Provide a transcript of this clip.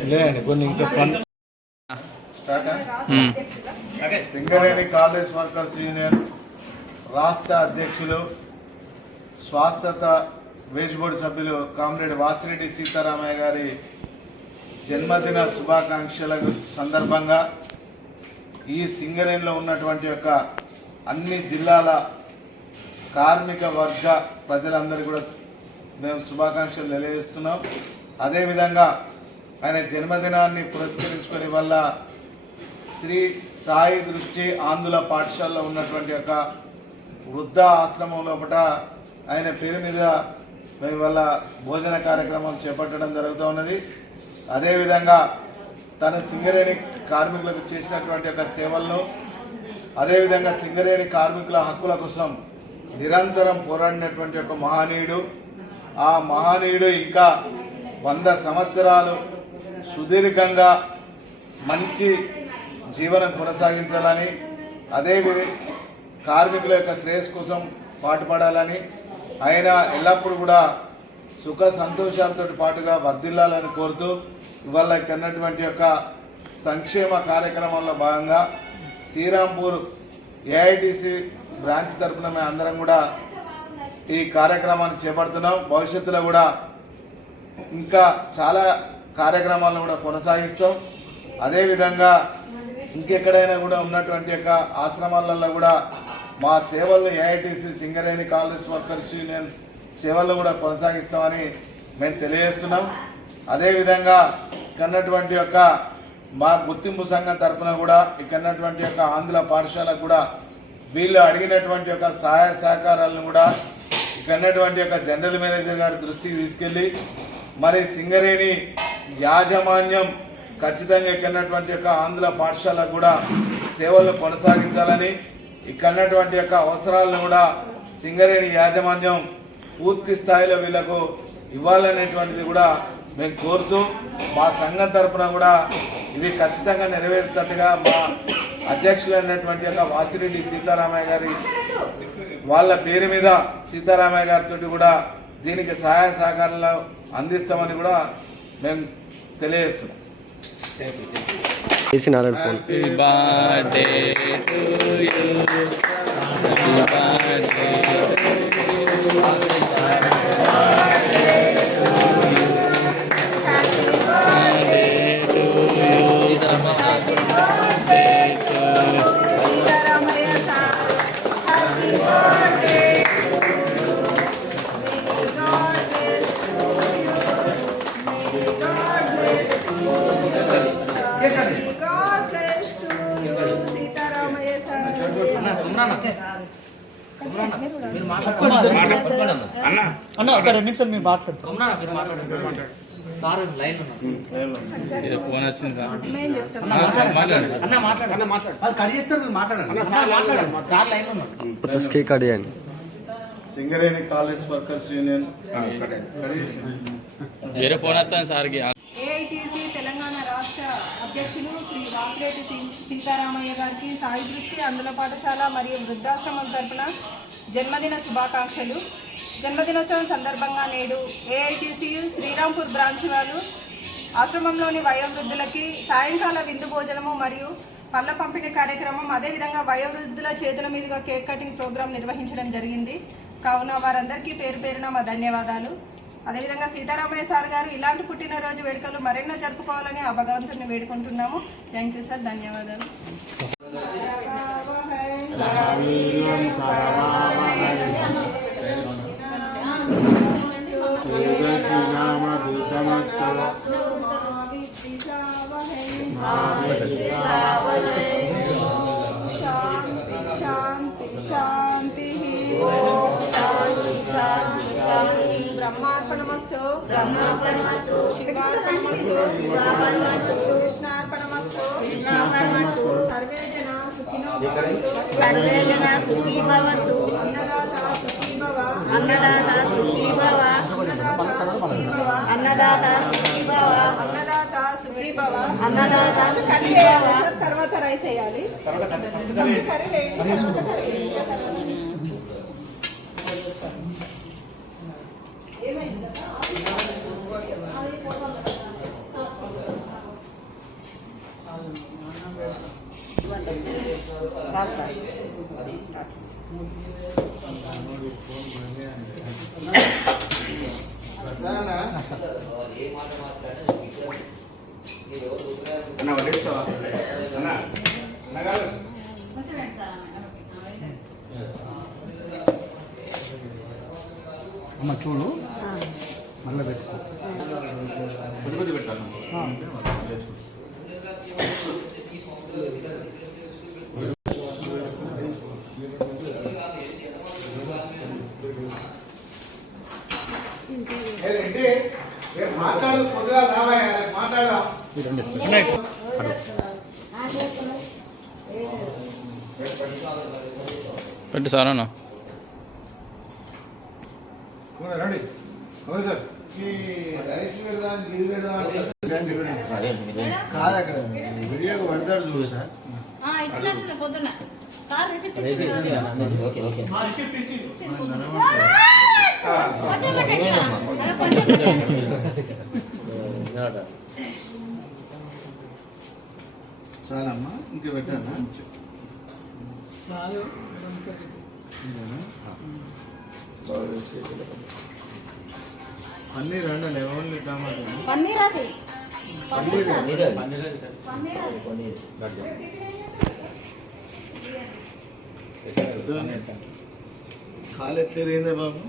లేదండి కొన్ని ఇంకా పని ఉమ్. సింగరేణి కాలేజ్ వర్కర్స్ యూనియన్ రాష్ట్ర అధ్యక్షులు స్వాస్థ్యత వేజ్ బోర్డు సభ్యులు కామ్రేడ్ వాసిరెడ్డి సీతారామయ్య గారి జన్మదిన శుభాకాంక్షల సందర్భంగా ఈ సింగరేణిలో ఉన్నటువంటి యొక్క అన్ని జిల్లాల కార్మిక వర్గ ప్రజలందరూ కూడా మేము శుభాకాంక్షలు తెలియజేస్తున్నాం అదేవిధంగా ఆయన జన్మదినాన్ని పురస్కరించుకొని వల్ల శ్రీ సాయి దృష్టి ఆంధ్రుల పాఠశాలలో ఉన్నటువంటి యొక్క వృద్ధ ఆశ్రమం లోపల ఆయన పేరు మీద మేము వల్ల భోజన కార్యక్రమం చేపట్టడం జరుగుతూ ఉన్నది. అదేవిధంగా తన సింగరేణి కార్మికులకు చేసినటువంటి యొక్క సేవలను అదేవిధంగా సింగరేణి కార్మికుల హక్కుల కోసం నిరంతరం పోరాడినటువంటి ఒక మహనీయుడు. ఆ మహనీయుడు ఇంకా వంద సంవత్సరాలు సుదీర్ఘంగా మంచి జీవనం కొనసాగించాలని అదే కార్మికుల యొక్క శ్రేయస్ కోసం పాటుపడాలని ఆయన ఎల్లప్పుడూ కూడా సుఖ సంతోషాలతో పాటుగా వర్ధిల్లాలని కోరుతూ ఇవాళ కన్నటువంటి యొక్క సంక్షేమ కార్యక్రమంలో భాగంగా శ్రీరాంపూర్ ఏఐటిసి బ్రాంచ్ తరఫున మేము అందరం కూడా ఈ కార్యక్రమాన్ని చేపడుతున్నాం. భవిష్యత్తులో కూడా ఇంకా చాలా కార్యక్రమాలను కూడా కొనసాగిస్తాం. అదేవిధంగా ఇంకెక్కడైనా కూడా ఉన్నటువంటి యొక్క ఆశ్రమాలలో కూడా మా సేవలను AITC Singareni college workers union సేవలను కూడా కొనసాగిస్తామని మేము తెలియజేస్తున్నాం. అదేవిధంగా ఇక్కడటువంటి యొక్క మా గుర్తింపు సంఘం తరఫున కూడా ఇక్కడటువంటి యొక్క ఆంధ్ర పాఠశాలకు కూడా వీళ్ళు అడిగినటువంటి యొక్క సహాయ సహకారాలను కూడా ఇక్కడటువంటి యొక్క జనరల్ మేనేజర్ గారి దృష్టికి తీసుకెళ్ళి మరి సింగరేణి యాజమాన్యం ఖచ్చితంగా ఇక్కడటువంటి యొక్క ఆంధ్ర పాఠశాలకు కూడా సేవలను కొనసాగించాలని ఇక్కడటువంటి యొక్క అవసరాలను కూడా సింగరేణి యాజమాన్యం పూర్తి స్థాయిలో వీళ్ళకు ఇవ్వాలనేటువంటిది కూడా మేము కోరుతూ మా సంఘం తరపున కూడా ఇవి ఖచ్చితంగా నెరవేర్చేటట్టుగా మా అధ్యక్షులైనటువంటి యొక్క వాసిరెడ్డి సీతారామయ్య గారి వాళ్ళ పేరు మీద సీతారామయ్య గారితో కూడా దీనికి సహాయ సహకారాలు అందిస్తామని కూడా మేము తెలియజేస్తున్నాం. చేసి నారాయణ ఫోన్. You. అన్న ఒక రెండు నిమిషాలు మీరు మాట్లాడుతారు ఇది ఫోన్ వచ్చింది అన్న మాట్లాడు అన్న మాట్లాడు కట్ చేస్తారు మాట్లాడండి sir line Singareni college workers union వేరే ఫోన్ వస్తాను సార్కి ఏఐటీసీ తెలంగాణ రాష్ట్ర అధ్యక్షులు శ్రీ సీతారామయ్య గారికి సాయి దృష్టి అందుల పాఠశాల మరియు వృద్ధాశ్రమం తరపున జన్మదిన శుభాకాంక్షలు. జన్మదినోత్సవం సందర్భంగా నేడు ఏఐటీసీ శ్రీరాంపూర్ బ్రాంచ్ వారు ఆశ్రమంలోని వయోవృద్ధులకి సాయంకాల విందు భోజనము మరియు పళ్ళ పంపిణీ కార్యక్రమం అదేవిధంగా వయోవృద్ధుల చేతుల మీదుగా కేక్ కటింగ్ ప్రోగ్రాం నిర్వహించడం జరిగింది. కావున వారందరికీ పేరు పేరున మా ధన్యవాదాలు. అదేవిధంగా సీతారామయ్య సార్ గారు ఇలాంటి పుట్టినరోజు వేడుకలు మరెన్నో జరుపుకోవాలని ఆ భగవంతుడిని వేడుకుంటున్నాము. థ్యాంక్ యూ సార్ ధన్యవాదాలు. శాంతి బ్రహ్మార్పణమస్తు. బ్రహ్మార్పణమస్తు. శివార్పణమస్తు. శివార్పణమస్తు. కృష్ణార్పణమస్తు. కృష్ణార్పణమస్తు. సర్వే జన సుఖినో భవంతు. సర్వే జన సుఖీ భవంతు. అన్నదాత సుఖీ భవ. అన్నదాత సుఖీ భవ. అన్నదాత సుఖీ భవ. అన్నదాత సుఖీ భవ. అన్నదాత సుఖీ భవ. అన్నదాత కర్రీ వేయాలి సార్ తర్వాత రైస్ వేయాలి. కర్రీ వేయండి తర్వాత కర్రీ వేయండి ఏమైంది అన్న వడ్డిస్తావా అన్న అన్నగారు అమ్మ చూడు. మళ్ళీ పెట్టుకో. కొద్ది కొద్ది పెట్టాను మాట్లాడు కొద్దిగా రావయ్యా మాట్లాడదా. పెట్టు సార్ అన్న. రండి. అవును సార్. ఈ రైస్ పెడదాం ఇది పెడదాం అంటే కాదు అక్కడ పడతాడు చూడు సార్. చాలమ్మా ఇంకా పెట్టానా? అన్నీ రండి ఓన్లీ టమాటా పన్నీర్ పన్నీర్. పన్నీర్ అది. కాలు ఎట్లేదే బాబు